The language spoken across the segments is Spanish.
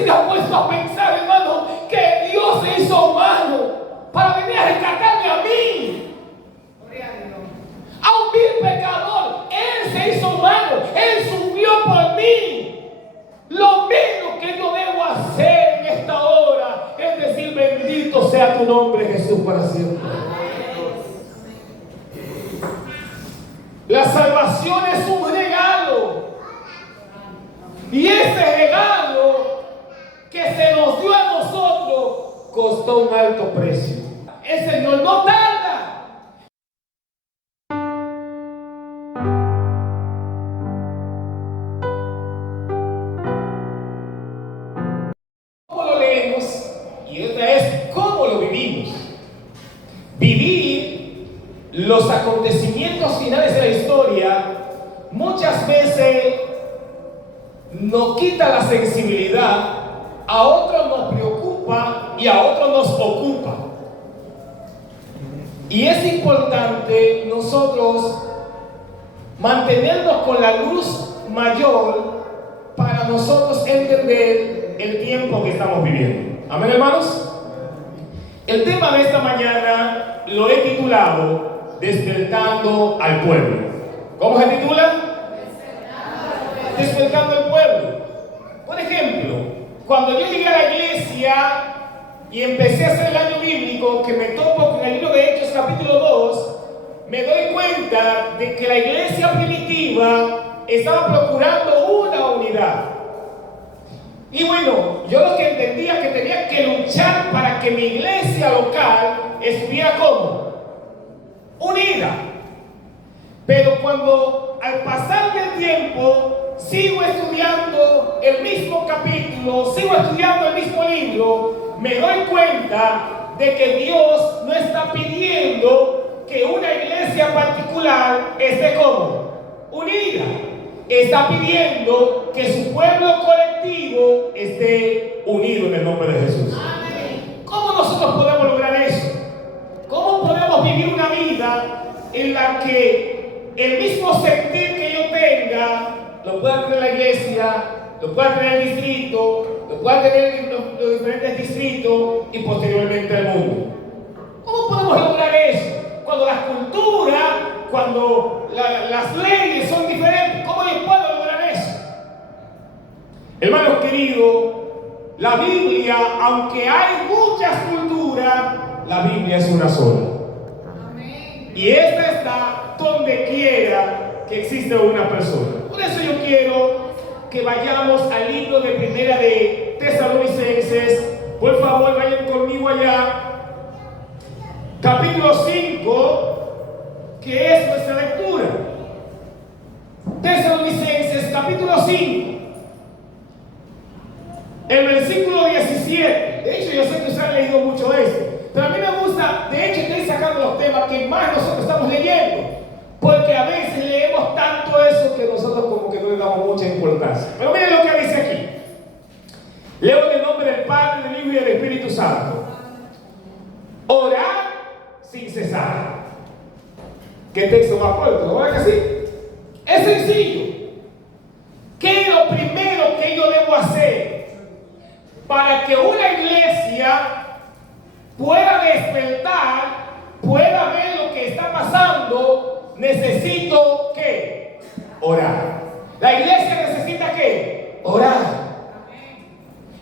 si te has puesto a pensar, hermano, que Dios se hizo humano para venir a rescatarme a mí? A un vil pecador. Él se hizo humano. Él sufrió por mí. Lo menos que yo debo hacer en esta hora es decir: bendito sea tu nombre, Jesús, para siempre. La salvación es un regalo. Y ese regalo que se nos dio a nosotros costó un alto precio. El Señor no tarda. ¿Cómo lo leemos? Y otra es cómo lo vivimos. Vivir los acontecimientos finales de la historia muchas veces nos quita la sensibilidad, a otros nos preocupa y a otros nos ocupa. Y es importante nosotros mantenernos con la luz mayor para nosotros entender el tiempo que estamos viviendo. Amén, hermanos. El tema de esta mañana lo he titulado Despertando al Pueblo. ¿Cómo se titula? Despertando al Pueblo. Por ejemplo, cuando yo llegué a la iglesia y empecé a hacer el año bíblico, que me topo con el libro de Hechos capítulo 2, me doy cuenta de que la iglesia primitiva estaba procurando una unidad. Y bueno, yo lo que entendía que tenía que luchar para que mi iglesia local estuviera como unida. Pero cuando al pasar del tiempo sigo estudiando el mismo capítulo, sigo estudiando el mismo libro, me doy cuenta de que Dios no está pidiendo que una iglesia particular esté como unida. Está pidiendo que su pueblo colectivo esté unido en el nombre de Jesús. Amén. ¿Cómo nosotros podemos lograr eso? ¿Cómo podemos vivir una vida en la que el mismo sentir que yo tenga lo pueda tener la iglesia, lo pueda tener el distrito, lo pueda tener los diferentes distritos y posteriormente el mundo? ¿Cómo podemos lograr eso? Cuando las culturas, cuando las leyes son diferentes, ¿cómo yo puedo lograr eso? Hermanos queridos, la Biblia, aunque hay muchas culturas, la Biblia es una sola. Amén. Y esta está donde quiera que exista una persona. Por eso yo quiero que vayamos al libro de Primera de Tesalonicenses. Por favor, vayan conmigo allá. Capítulo 5, que es nuestra lectura. Tesalonicenses, capítulo 5. El versículo 17. De hecho, yo sé que ustedes han leído mucho esto, pero a mí me gusta, de hecho, estoy sacando los temas que más nosotros estamos leyendo, porque a veces leemos tanto eso que nosotros como que no le damos mucha importancia. Pero miren lo que dice aquí. Leo en el nombre del Padre, del Hijo y del Espíritu Santo. Orar sin cesar. ¿Qué texto más fuerte? ¿No verdad que sí? Es sencillo. ¿Qué es lo primero que yo debo hacer para que una iglesia pueda despertar, pueda ver lo que está pasando? Necesito ¿qué? Orar. La iglesia necesita ¿qué? Orar.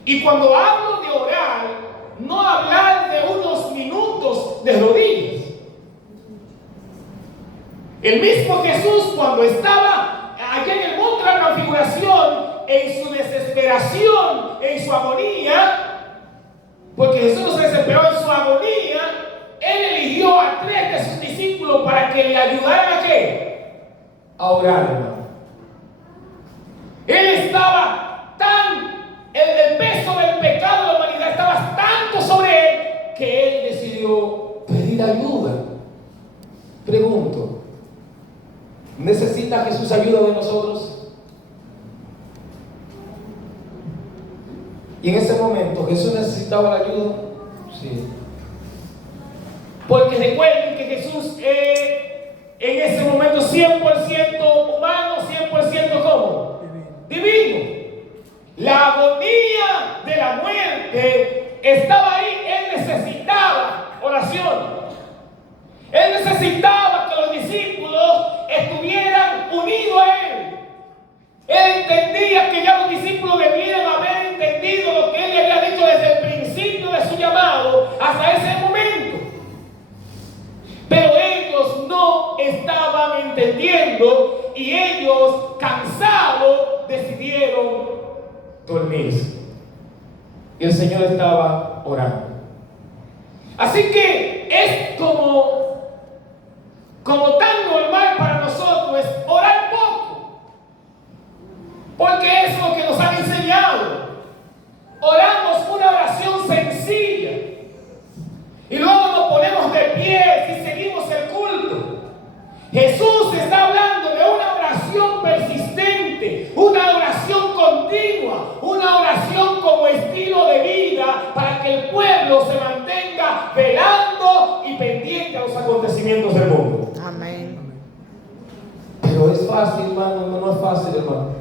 Y cuando hablo de orar, no hablar de unos minutos de rodillas. El mismo Jesús, cuando estaba allá en el monte de la transfiguración, en su desesperación, en su agonía, porque Jesús no se desesperó en su agonía, Él eligió a 3 de sus discípulos para que le ayudaran ¿a qué? A orar, hermano. Él estaba el peso del pecado de la humanidad estaba tanto sobre él que él decidió pedir ayuda. Pregunto, ¿necesita Jesús ayuda de nosotros? Y en ese momento, ¿Jesús necesitaba la ayuda? Sí. Porque recuerden que Jesús en ese momento 100% humano, 100% ¿cómo? Divino. La agonía de la muerte estaba ahí. Él necesitaba oración. Él necesitaba que los discípulos estuvieran unidos a Él. Él entendía que ya los discípulos debían haber entendido lo que Él le había dicho desde el principio de su llamado hasta ese momento. Pero ellos no estaban entendiendo y ellos, cansados, decidieron dormirse. Y el Señor estaba orando. Así que es como tan normal para nosotros es orar poco, porque es lo que nos han enseñado. Oramos una oración sencilla y luego nos ponemos de pie y seguimos el culto. Jesús está hablando de una oración persistente, una oración continua, una oración como estilo de vida para que el pueblo se mantenga velando y pendiente a los acontecimientos del mundo. Amén. Pero es fácil, hermano, no es fácil, hermano.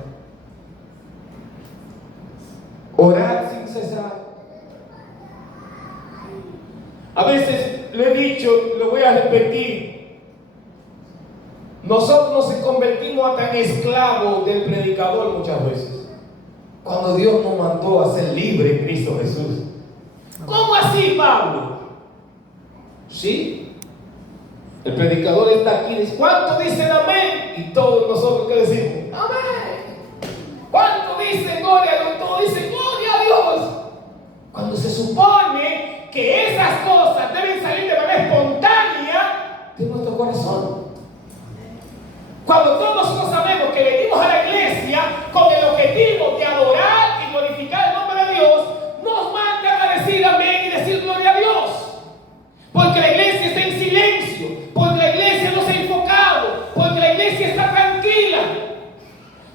Orar sin cesar. A veces lo he dicho, lo voy a repetir. Nosotros nos convertimos a tan esclavos del predicador muchas veces, cuando Dios nos mandó a ser libres en Cristo Jesús. ¿Cómo así, Pablo? Sí, el predicador está aquí. ¿Cuántos dicen amén? Y todos nosotros, ¿qué decimos? Amén. ¿Cuántos dicen gloria a Dios? Todos dicen gloria a Dios. Cuando se supone que esas cosas deben salir de manera espontánea de nuestro corazón. Cuando todos nosotros sabemos que venimos a la iglesia con el objetivo de adorar y glorificar el nombre de Dios, nos mandan a decir amén y decir gloria a Dios. Porque la iglesia está en silencio, porque la iglesia no se ha enfocado, porque la iglesia está tranquila,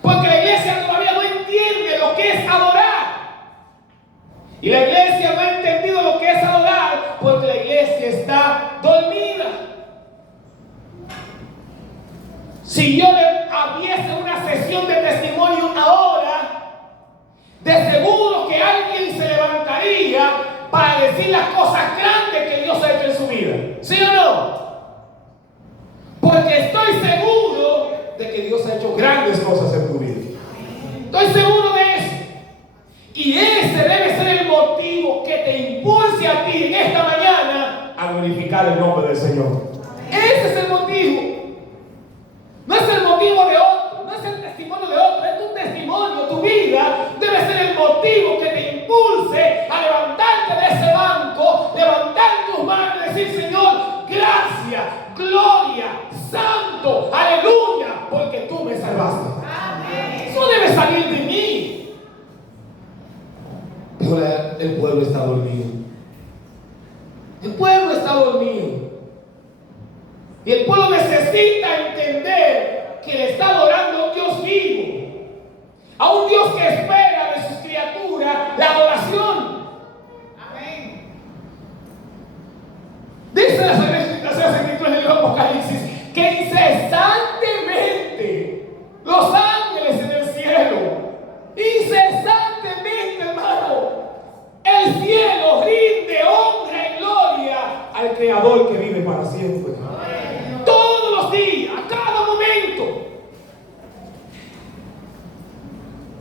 porque la iglesia todavía no entiende lo que es adorar. Y la iglesia no ha entendido lo que es adorar porque la iglesia está dormida. Si yo le abriese una sesión de testimonio ahora, de seguro que alguien se levantaría para decir las cosas grandes que Dios ha hecho en su vida. ¿Sí o no? Porque estoy seguro de que Dios ha hecho grandes cosas en tu vida. Estoy seguro de eso. Y ese debe ser el motivo que te impulse a ti en esta mañana a glorificar el nombre del Señor. Ese es el motivo. No es el motivo de otro, no es el testimonio de otro, es tu testimonio, tu vida debe ser el motivo que te impulse a levantarte de ese banco, levantar tus manos y decir: Señor, gracias, gloria, santo, aleluya, porque tú me salvaste. Amén. Eso debe salir de mí. Pero el pueblo está dormido. El pueblo está dormido. Y el pueblo necesita entender que le está adorando a un Dios vivo, a un Dios que espera de sus criaturas la adoración. Amén. Dice las Escrituras en el Apocalipsis que incesantemente los ángeles en el cielo, incesantemente, hermano, el cielo rinde honra y gloria al Creador que vive para siempre. Todos los días, a cada momento.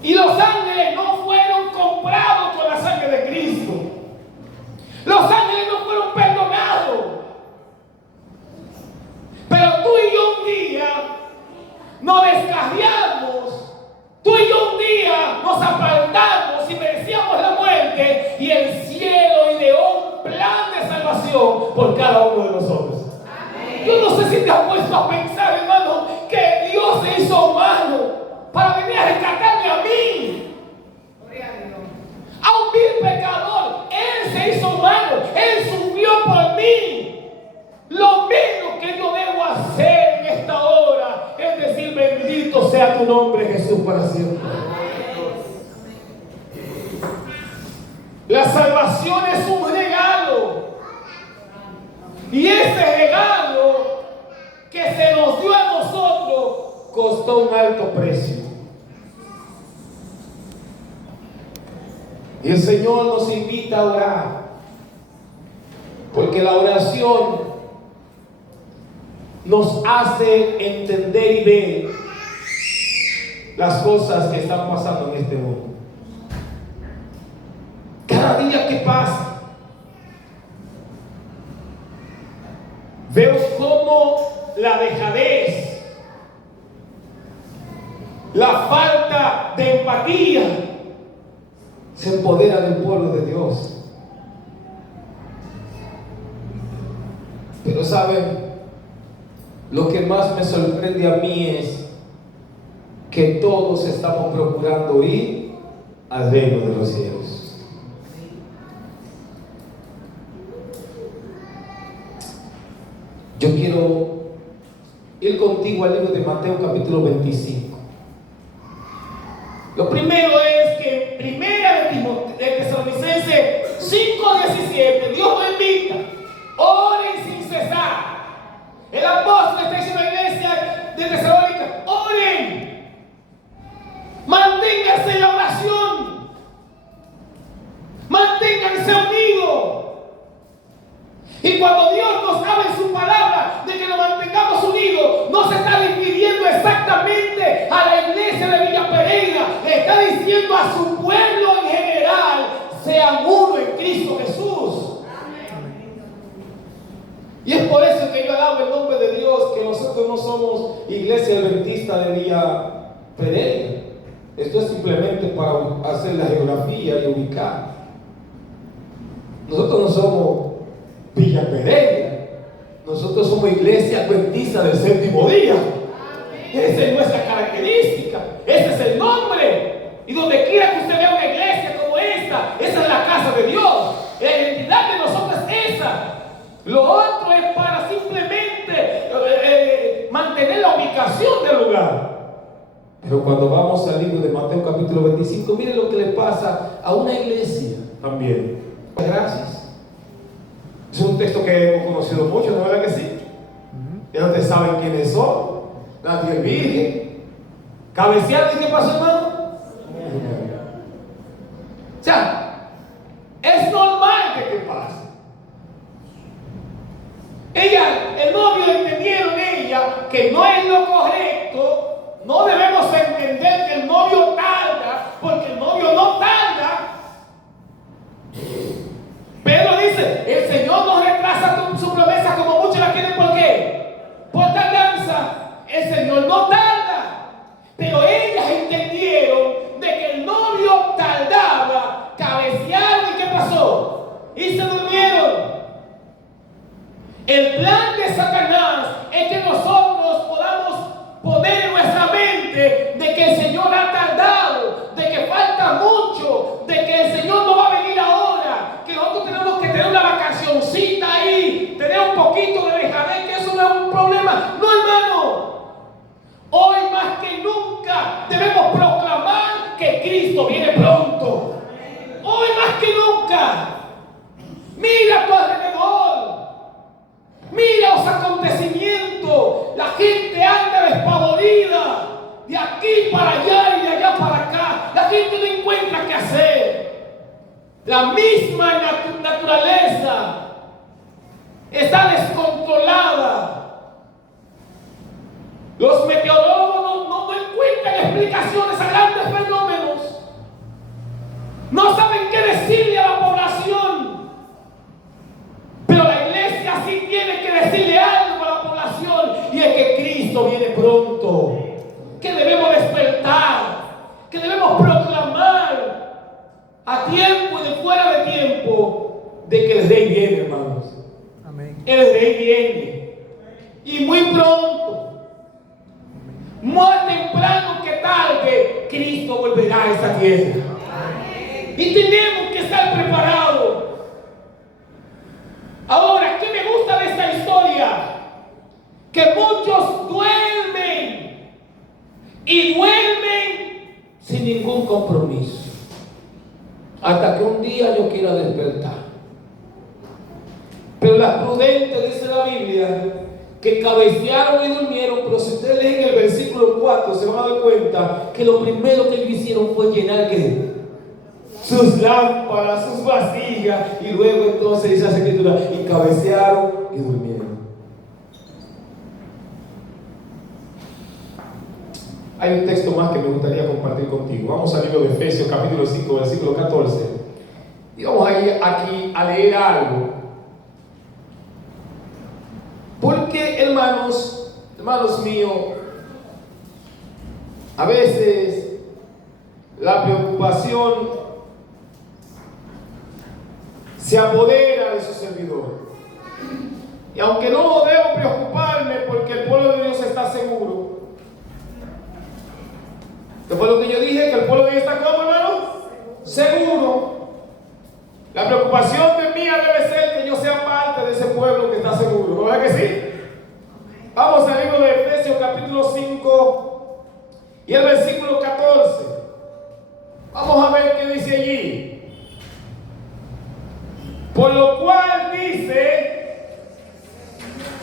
Y los ángeles no fueron comprados con la sangre de Cristo. Los ángeles no fueron perdonados. Pero tú y yo un día nos descarriamos. Tú y yo un día nos apartamos y merecíamos la muerte. Y el cielo ideó un plan de salvación por cada uno de nosotros. Yo no sé si te has puesto a pensar, hermano, que Dios se hizo humano para venir a rescatarme a mí. A un vil pecador. Él se hizo humano. Él sufrió por mí. Lo menos que yo debo hacer en esta hora es decir: bendito sea tu nombre, Jesús, para siempre. La salvación es un regalo. Y ese regalo que se nos dio a nosotros costó un alto precio. Y el Señor nos invita a orar, porque la oración nos hace entender y ver las cosas que están pasando en este mundo. Cada día que pasa, veo cómo la dejadez, la falta de empatía se empodera del pueblo de Dios. Pero saben, lo que más me sorprende a mí es que todos estamos procurando ir al reino de los cielos. Yo quiero ir contigo al libro de Mateo capítulo 25. Lo primero es que primera de Tesalonicenses 5:17, Dios nos invita, oren sin cesar. El apóstol está diciendo a la iglesia de Tesalónica, oren, manténganse en la oración, manténganse unidos. Y cuando Dios nos habla en su palabra de que nos mantengamos unidos, no se está refiriendo exactamente a la iglesia de Villa Pereira, está diciendo a su pueblo en general, sean uno en Cristo Jesús. Y es por eso que yo alabo el nombre de Dios, que nosotros no somos iglesia adventista de Villa Pereira. Esto es simplemente para hacer la geografía y ubicar. Nosotros no somos Villa Pereira, nosotros somos iglesia adventista del séptimo día. Esa es nuestra característica, ese es el nombre. Y donde quiera que usted vea una iglesia como esta, esa es la casa de Dios. La identidad de nosotros es esa. Lo otro es para simplemente mantener la ubicación del lugar. Pero cuando vamos al libro de Mateo capítulo 25, miren lo que le pasa a una iglesia también. Gracias. Es un texto que hemos conocido mucho, ¿no es verdad que sí? Ya ustedes saben quiénes son. La tía Virgen. Cabecear, ¿qué pasó, hermano? O sea, es normal que pase. El novio entendieron que no es lo correcto. No debemos entender que el novio tarda, porque el novio no tarda. Pedro dice, el Señor no retrasa su promesa como muchos la quieren. ¿Por qué? Por tardanza. El Señor no tarda. Pero ellas entendieron de que el novio tardaba, cabecearon y ¿qué pasó? Y se durmieron. El plan de Satanás es que nosotros podamos poner en nuestra mente de que el Señor ha tardado, de que falta mucho, de que el Señor no va a venir ahora, que nosotros tenemos que tener una vacacioncita ahí, tener un poquito de dejadez, que eso no es un problema. No, hermano. Hoy más que nunca debemos proclamar que Cristo viene pronto. Hoy más que nunca. Mira a tu alrededor. Mira los acontecimientos. La gente anda despavorida. De aquí para allá y de allá para acá. La gente no encuentra qué hacer. La misma naturaleza está descontrolada. Los meteorólogos no encuentran explicaciones a grandes fenómenos. No saben qué decirle a la población. Pero la iglesia sí tiene que decirle algo a la población. Y es que Cristo viene pronto. Que debemos despertar. Que debemos proclamar a tiempo y de fuera de tiempo de que el Rey viene, hermanos. Amén. El Rey viene. Y muy pronto. Más temprano que tarde, Cristo volverá a esta tierra. Y tenemos que estar preparados. Ahora, ¿qué me gusta de esta historia? Que muchos duermen. Y duermen sin ningún compromiso. Hasta que un día yo quiera despertar. Pero las prudentes, dice la Biblia, que cabecearon y durmieron. Pero si ustedes leen el versículo 4, se van a dar cuenta que lo primero que ellos hicieron fue llenar ¿qué? sus lámparas, sus vasijas, y luego entonces dice la escritura, y cabecearon y durmieron. Hay un texto más que me gustaría compartir contigo. Vamos al libro de Efesios, capítulo 5, versículo 14. Y vamos a ir aquí a leer algo. Porque, hermanos míos, a veces la preocupación se apodera de su servidor. Y aunque no debo preocuparme porque el pueblo de Dios está seguro. ¿Qué fue lo que yo dije? Que el pueblo de Dios está como, hermano, seguro. La preocupación de mía debe ser que yo sea parte de ese pueblo que está seguro. ¿Verdad que sí? Vamos al libro de Efesios capítulo 5 y el versículo 14. Vamos a ver qué dice allí. Por lo cual dice: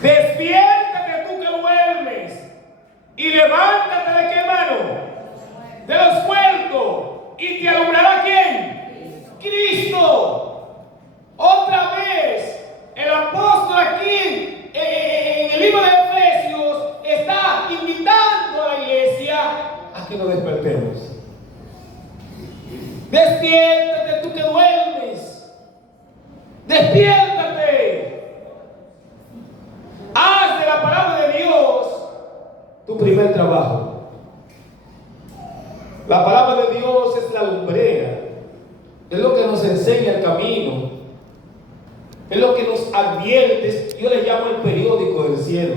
despiértate tú que duermes y levántate de qué, hermano, de los muertos, y te alumbrará ¿quién? Cristo. Otra vez el apóstol aquí en el libro de Efesios está invitando a la iglesia a que nos despertemos. Despiértate tú que duermes. Despiértate. Haz de la palabra de Dios tu primer trabajo. La palabra de Dios es la lumbrera. Es lo que nos enseña el camino. Es lo que nos advierte. Yo le llamo el periódico del cielo.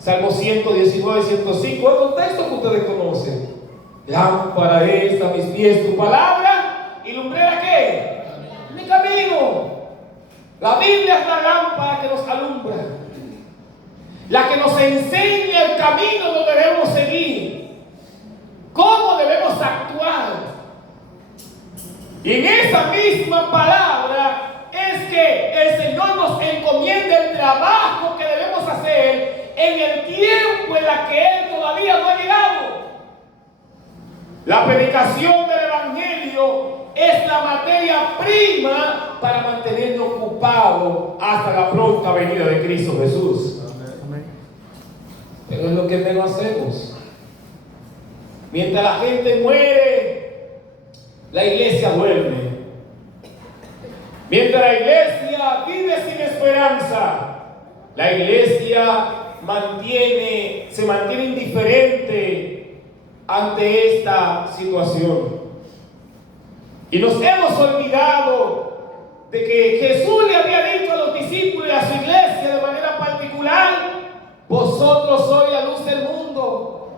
Salmo 119, 105. Es un texto que ustedes conocen. Lámpara es a mis pies tu palabra y lumbrera ¿qué? Mi camino. La Biblia es la lámpara que nos alumbra, la que nos enseña el camino donde debemos seguir, cómo debemos actuar. Y en esa misma palabra es que el Señor nos encomienda el trabajo que debemos hacer en el tiempo en la que Él todavía no ha llegado. La predicación del Evangelio es la materia prima para mantenernos ocupados hasta la pronta venida de Cristo Jesús. Pero es lo que menos hacemos. Mientras la gente muere, la iglesia duerme. Mientras la iglesia vive sin esperanza, la iglesia se mantiene indiferente ante esta situación. Y nos hemos olvidado de que Jesús le había dicho a los discípulos y a su iglesia de manera particular: vosotros sois la luz del mundo,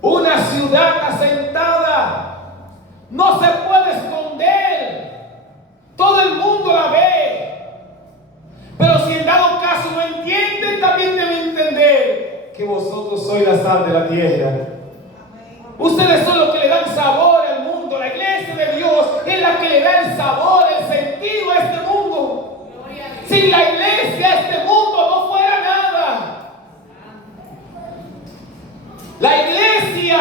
una ciudad asentada, no se puede esconder, todo el mundo la ve. Pero si en dado caso no entienden, también deben entender que vosotros sois la sal de la tierra. Ustedes son los que le dan sabor al mundo. La iglesia de Dios es la que le da el sabor, el sentido a este mundo. Sin la iglesia este mundo no fuera nada. La iglesia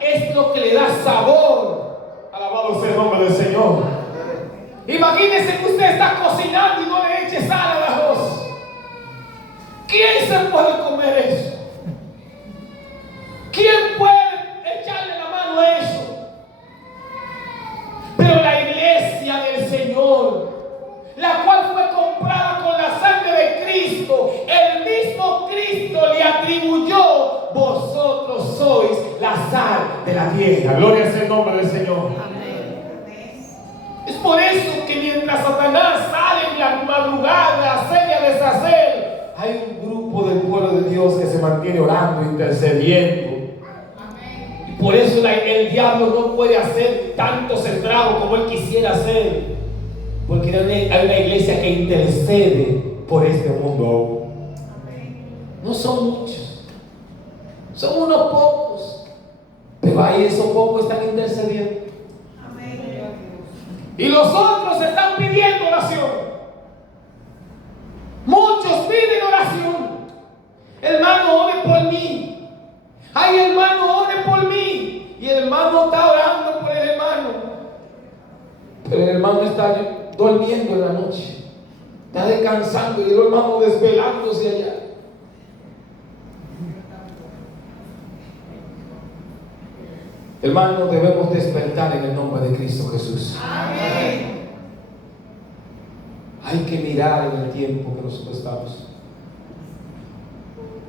es lo que le da sabor. Alabado sea el nombre del Señor. Imagínense que usted está cocinando y no le eche sal al arroz. ¿Quién se puede comer eso? ¿Quién puede echarle la mano a eso? Pero la iglesia del Señor, la cual fue comprada con la sangre de Cristo, el mismo Cristo le atribuyó: vosotros sois la sal de la tierra. Gloria sea el nombre del Señor. Es por eso que mientras Satanás sale en la madrugada a hacer y a deshacer, hay un grupo del pueblo de Dios que se mantiene orando, intercediendo. Por eso el diablo no puede hacer tantos estragos como él quisiera hacer, porque hay una iglesia que intercede por este mundo aún. No son muchos, son unos pocos, pero ahí esos pocos están intercediendo. Y los otros están pidiendo oración. Muchos piden oración. Hermano, ore por mí. Ay, hermano, ore por mí. Y el hermano está orando por el hermano hermano está durmiendo en la noche, está descansando y el hermano desvelándose allá. Hermanos, debemos despertar en el nombre de Cristo Jesús. Amén. Hay que mirar en el tiempo que nosotros estamos.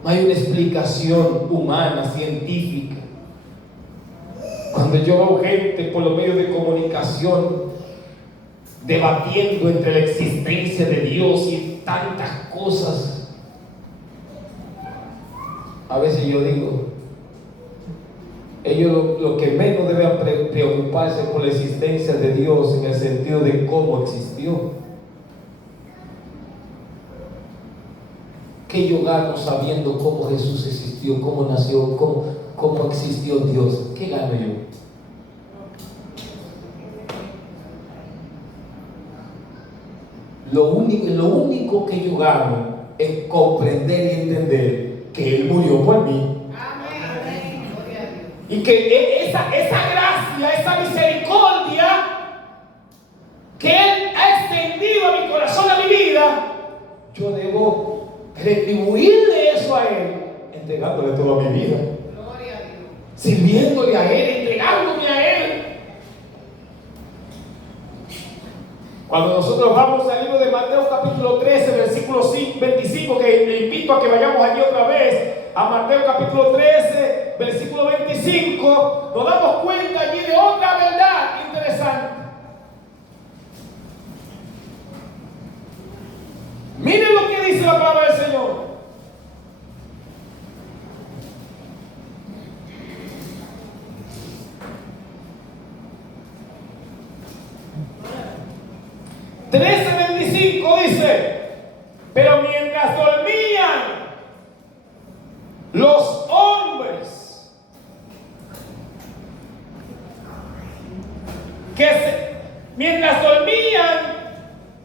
No hay una explicación humana, científica. Cuando yo veo gente por los medios de comunicación debatiendo entre la existencia de Dios y tantas cosas, a veces yo digo, ellos lo que menos deben preocuparse por la existencia de Dios en el sentido de cómo existió. Que yo gano sabiendo cómo Jesús existió, cómo nació, cómo existió Dios. ¿Qué gano yo? Lo único que yo gano es comprender y entender que Él murió por mí. Y que esa gracia, esa misericordia que Él ha extendido a mi corazón, a mi vida, yo debo retribuirle eso a Él, entregándole toda mi vida, sirviéndole a Él, entregándome a Él. Cuando nosotros vamos al libro de Mateo capítulo 13, versículo 25, que le invito a que vayamos allí otra vez, a Mateo capítulo 13, versículo 25, nos damos cuenta allí de otra verdad interesante. Miren lo que dice la palabra del Señor. Dice, pero mientras dormían los hombres mientras dormían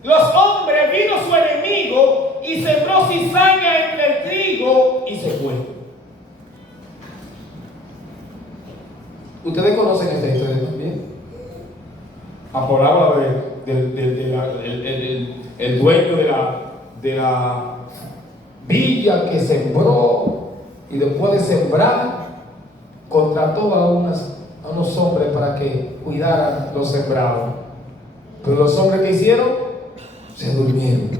los hombres, vino su enemigo y sembró cizaña entre el trigo y se fue. Ustedes conocen esta historia también. Hablaba el dueño de la villa que sembró, y después de sembrar contrató a unos hombres para que cuidaran los sembrados. Pero los hombres que hicieron, se durmieron.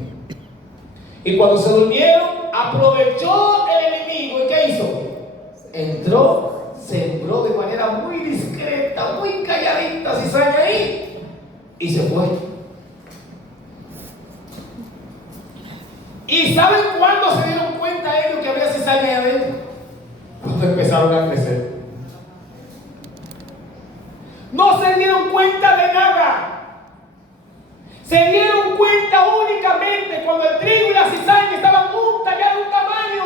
Y cuando se durmieron, aprovechó el enemigo. ¿Y qué hizo? Entró, sembró de manera muy discreta, muy calladita, cizaña ahí, y se fue. ¿Y saben cuándo se dieron cuenta ellos que había cizaña ahí adentro? Cuando empezaron a crecer. No se dieron cuenta de nada. Se dieron cuenta únicamente cuando el trigo y la cizaña estaban juntas ya de un tamaño.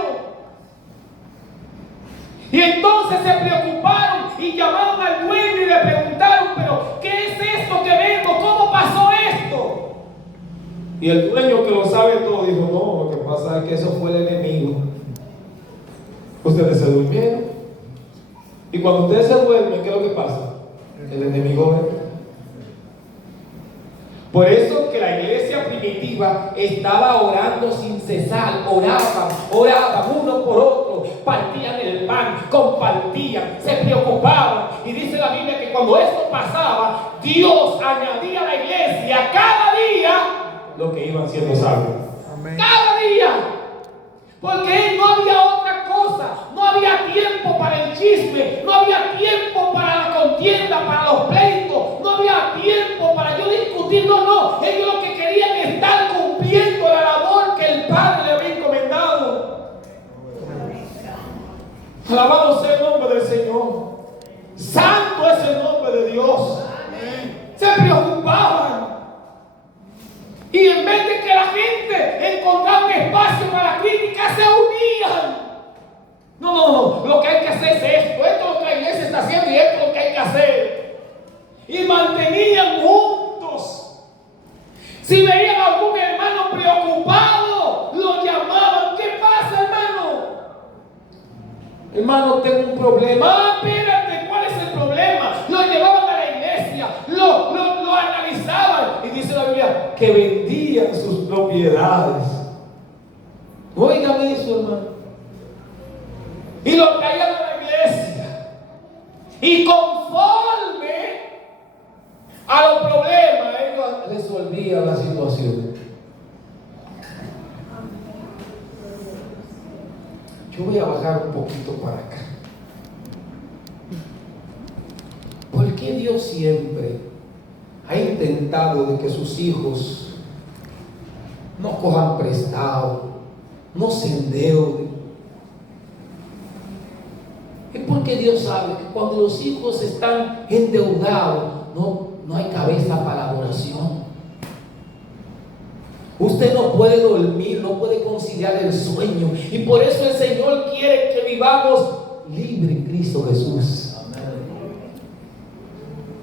Y entonces se preocuparon y llamaron al dueño y le preguntaron, pero ¿qué es esto que vemos? ¿Cómo pasó esto? Y el dueño, que lo sabe todo, dijo, no, lo que pasa es que eso fue el enemigo. Ustedes se durmieron. Y cuando ustedes se duermen, ¿qué es lo que pasa? El enemigo ve. Por eso que la iglesia primitiva estaba orando sin cesar, oraban uno por otro, partían el pan, compartían, se preocupaban. Y dice la Biblia que cuando esto pasaba, Dios añadía a la iglesia cada día lo que iban siendo salvos. Amén. Cada día. Porque no había otra cosa, no había tiempo para el chisme, no había tiempo para la contienda, para los pleitos, no había tiempo para yo discutir, no, ellos lo que querían es estar cumpliendo la labor que el Padre le había encomendado. Alabado sea el nombre del Señor, santo es el nombre de Dios. Se preocupaban. Y en vez de que la gente encontrara un espacio para la crítica, se unían. No, lo que hay que hacer es esto es lo que la iglesia está haciendo y esto es lo que hay que hacer. Y mantenían juntos. Si veían a algún hermano preocupado, lo llamaban. ¿Qué pasa, hermano? Hermano, tengo un problema. Espérate, ¿cuál es el problema? Lo llevaban a la iglesia, lo analizaban. que vendían sus propiedades. Oigan eso, hermano. Y lo traían a la iglesia. Y conforme a los problemas, ellos resolvían la situación. Yo voy a bajar un poquito para acá. ¿Por qué Dios siempre ha intentado de que sus hijos no cojan prestado, no se endeuden? Es porque Dios sabe que cuando los hijos están endeudados, no hay cabeza para la adoración. Usted no puede dormir, no puede conciliar el sueño. Y por eso el Señor quiere que vivamos libre en Cristo Jesús.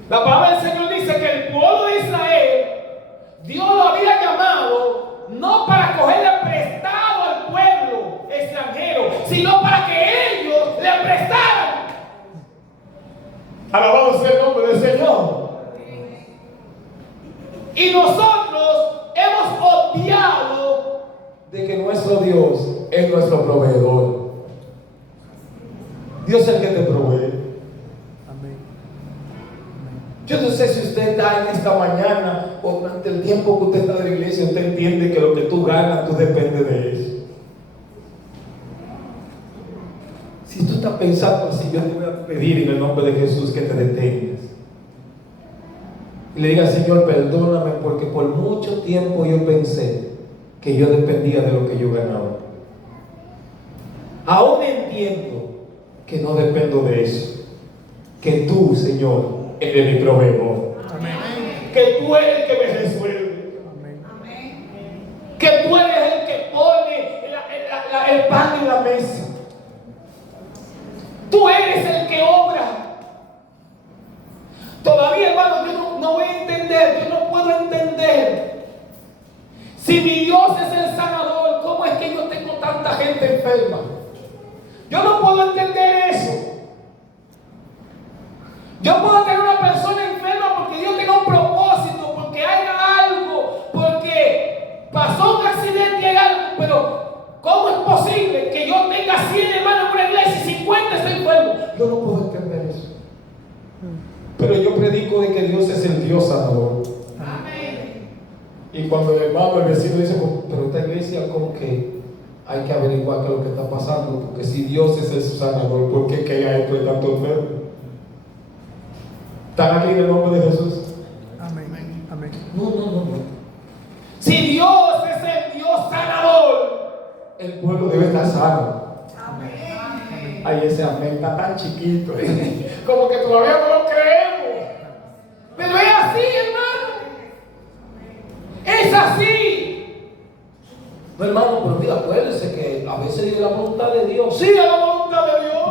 La palabra del Señor dice que el pueblo de Israel, Dios lo había llamado no para cogerle prestado al pueblo extranjero, sino para que ellos le prestaran. Alabado sea el nombre del Señor. Y nosotros hemos obviado de que nuestro Dios es nuestro proveedor. Dios es el que te provee. Yo no sé si usted está en esta mañana o durante el tiempo que usted está en la iglesia, usted entiende que lo que tú ganas, tú dependes de eso. Si tú estás pensando así, yo te voy a pedir en el nombre de Jesús que te detengas. Y le diga, Señor, perdóname porque por mucho tiempo yo pensé que yo dependía de lo que yo ganaba. Aún entiendo que no dependo de eso. Que tú, Señor, eres mi proveedor. Amén. Que tú eres el que me resuelve. Amén. Que tú eres el que pone el pan en la mesa. Tú eres el que obra. Todavía, hermano, yo no voy a entender, yo no puedo entender. Si mi Dios es el sanador, ¿cómo es que yo tengo tanta gente enferma? Yo no puedo entender eso. Yo puedo tener una persona enferma porque Dios tenga un propósito, porque haya algo, porque pasó un accidente y hay algo, pero ¿cómo es posible que yo tenga 100 hermanos en una iglesia y 50 estoy enfermo? Yo no puedo entender eso. Pero yo predico de que Dios es el Dios sanador. Amén. Y cuando el hermano, el vecino dice, pero esta iglesia como que hay que averiguar qué es lo que está pasando, porque si Dios es el sanador, ¿por qué que hay esto de tanto enfermo? ¿Están aquí en el nombre de Jesús? Amén. Amén. No. Si Dios es el Dios sanador, el pueblo debe estar sano. Amén. Ay, ese amén está tan chiquito, como que todavía no lo creemos. Pero es así, hermano. Es así. No, hermano, pero mira, acuérdense que a veces es la voluntad de Dios. Sí, es la voluntad de Dios.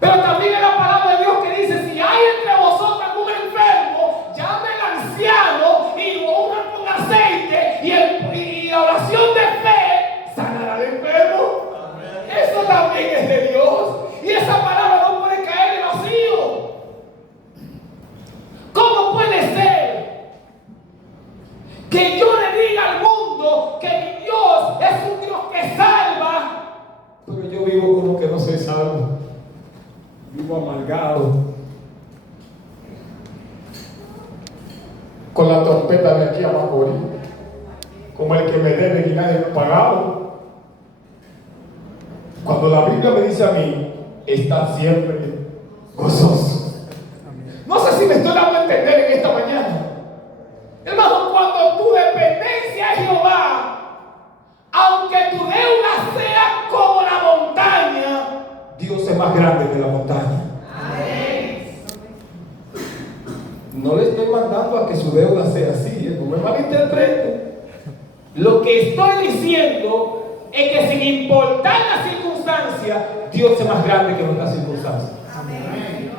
Pero también es la palabra de Dios que dice, si hay entre vosotros algún enfermo, llame al anciano y lo unja con aceite y la oración de fe sanará al enfermo. Amén. Eso también es de Dios. Y esa palabra no puede caer en vacío. ¿Cómo puede ser que yo le diga al mundo que mi Dios es un Dios que salva, pero yo vivo como que no soy salvo? Vivo amargado, con la trompeta de aquí abajo, como el que me debe y nadie me ha pagado. Cuando la Biblia me dice a mí, está siempre gozoso. No sé si me estoy dando a entender en esta mañana. Hermano, cuando tu dependencia es Jehová, aunque tu deuda sea como la montaña, Dios es más grande que la montaña. Amén. No le estoy mandando a que su deuda sea así, no me malinterprete. Lo que estoy diciendo es que sin importar la circunstancia, Dios es más grande que nuestra circunstancia. Amén.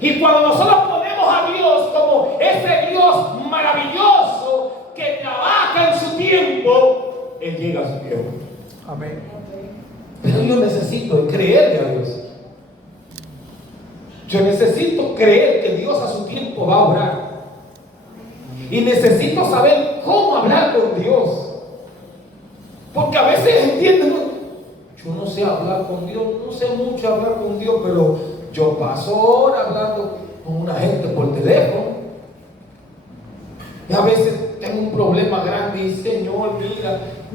Y cuando nosotros ponemos a Dios como ese Dios maravilloso que trabaja en su tiempo, Él llega a su tiempo. Amén. Pero yo necesito creerle a Dios. Yo necesito creer que Dios a su tiempo va a obrar. Y necesito saber cómo hablar con Dios. Porque a veces entienden, yo no sé hablar con Dios, no sé mucho hablar con Dios, pero yo paso horas hablando con una gente por teléfono. Y a veces tengo un problema grande y Señor,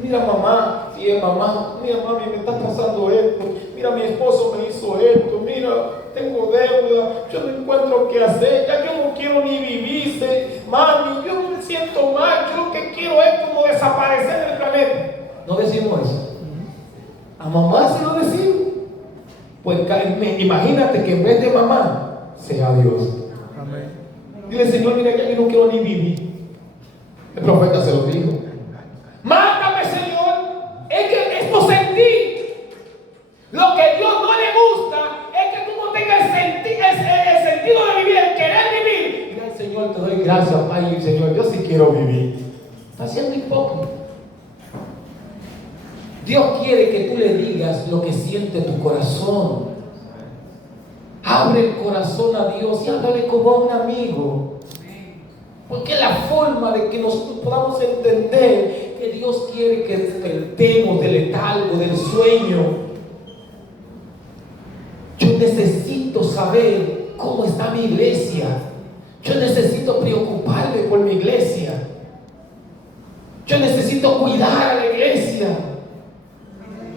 mira mamá, y mamá, mira mami, me está pasando esto, mira mi esposo me hizo esto, mira, tengo deuda, yo no encuentro qué hacer, ya yo no quiero ni vivir, mami, yo me siento mal, yo lo que quiero es como desaparecer del planeta. No decimos eso. A mamá se lo decimos. Pues imagínate que en vez de mamá sea Dios. Amén. Dile, Señor, mira que yo no quiero ni vivir. El profeta se lo dijo. Mátame, Señor. Es que esto sentí. Lo que Dios no le gusta es que tú no tengas el sentido de vivir, el querer vivir. Mira, Señor, te doy gracias, Padre, Señor, yo sí quiero vivir. Está siendo hipócrita. Dios quiere que tú le digas lo que siente tu corazón. Abre el corazón a Dios y háblale como a un amigo. Porque es la forma de que nosotros podamos entender que Dios quiere que despertemos del letargo, del sueño. Yo necesito saber cómo está mi iglesia. Yo necesito preocuparme por mi iglesia. Yo necesito cuidar a la iglesia.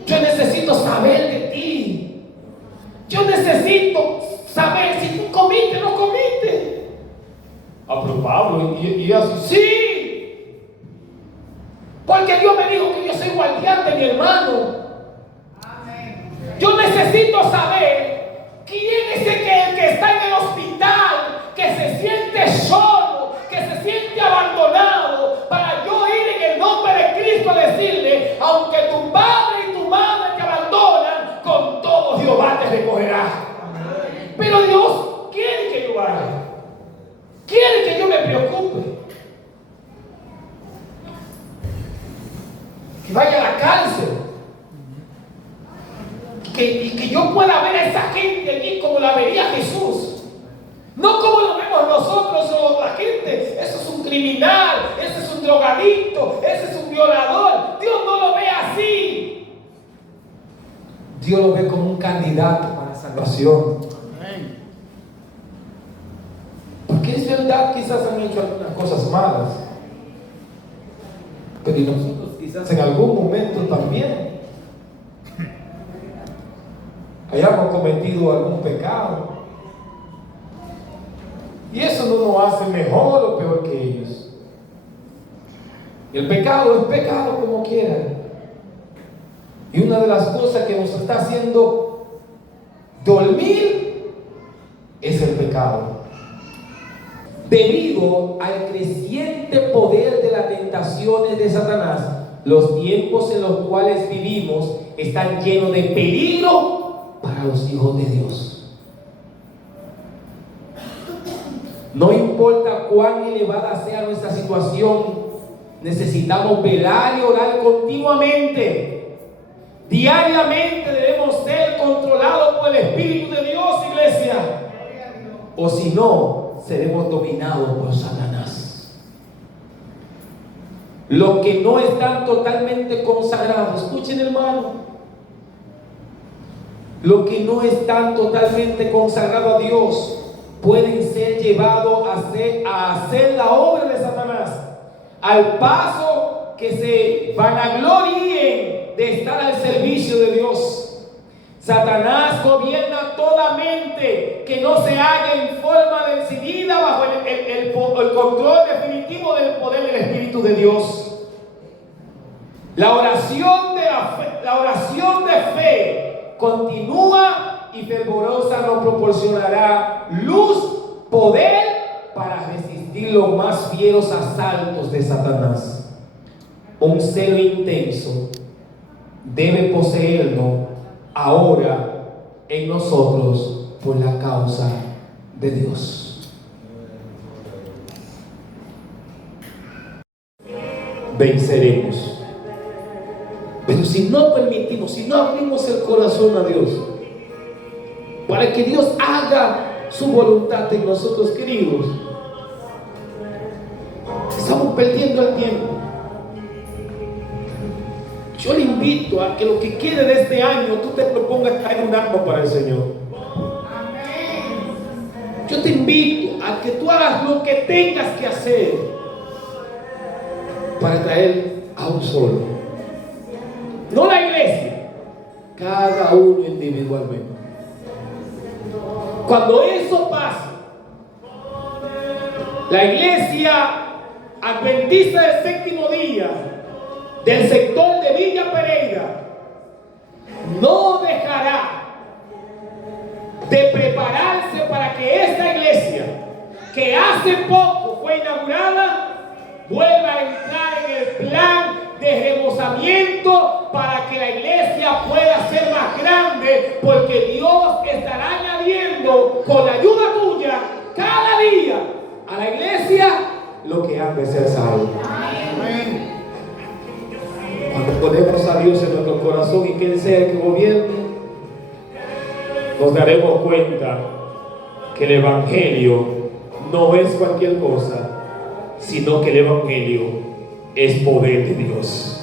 Yo necesito saber de ti. Yo necesito saber si tú comiste o no comiste. Pero Pablo, y así, sí. Porque Dios me dijo que yo soy guardián de mi hermano. Yo necesito saber quién es el que está en el hospital, que se siente solo, que se siente abandonado, para yo ir en el nombre de Cristo a decirle, aunque tu padre y tu madre te abandonan, con todo Jehová te recogerá. Pero Dios quiere que yo vaya. Quiere que yo me preocupe. Que vaya a la cárcel. Y que yo pueda ver a esa gente allí como la vería Jesús. No como lo vemos nosotros o la gente. Eso es un criminal, ese es un drogadicto, ese es un violador. Dios no lo ve así. Dios lo ve como un candidato para salvación. Porque es verdad, quizás han hecho algunas cosas malas, pero nosotros quizás en algún momento también hayamos cometido algún pecado, y eso no nos hace mejor o peor que ellos. Y el pecado es pecado como quiera, y una de las cosas que nos está haciendo dormir es el pecado. Debido al creciente poder de las tentaciones de Satanás, los tiempos en los cuales vivimos están llenos de peligro para los hijos de Dios. No importa cuán elevada sea nuestra situación, necesitamos velar y orar continuamente. Diariamente debemos ser controlados por el Espíritu de Dios, iglesia. O si no, seremos dominados por Satanás. Los que no están totalmente consagrados, escuchen, hermano, los que no están totalmente consagrados a Dios pueden ser llevados a hacer la obra de Satanás, al paso que se vanagloríen de estar al servicio de Dios. Satanás gobierna toda mente que no se halla en forma decidida bajo el control definitivo del poder del Espíritu de Dios. La oración de fe continua y fervorosa nos proporcionará luz, poder para resistir los más fieros asaltos de Satanás. Un celo intenso debe poseernos ahora en nosotros por la causa de Dios. Venceremos. Pero si no permitimos, si no abrimos el corazón a Dios, para que Dios haga su voluntad en nosotros, queridos, estamos perdiendo el tiempo. Yo le invito a que lo que quede de este año tú te propongas traer un alma para el Señor. Yo te invito a que tú hagas lo que tengas que hacer para traer a un solo. No la iglesia, cada uno individualmente. Cuando eso pasa, la iglesia adventista del séptimo día del sector de Villa Pereira no dejará de prepararse para que esta iglesia, que hace poco fue inaugurada, vuelva a entrar en el plan de remozamiento para que la iglesia pueda ser más grande, porque Dios estará añadiendo con la ayuda tuya cada día a la iglesia lo que han de ser salvo. Amén. Cuando ponemos a Dios en nuestro corazón y que Él sea el que gobierne, nos daremos cuenta que el Evangelio no es cualquier cosa, sino que el Evangelio es poder de Dios.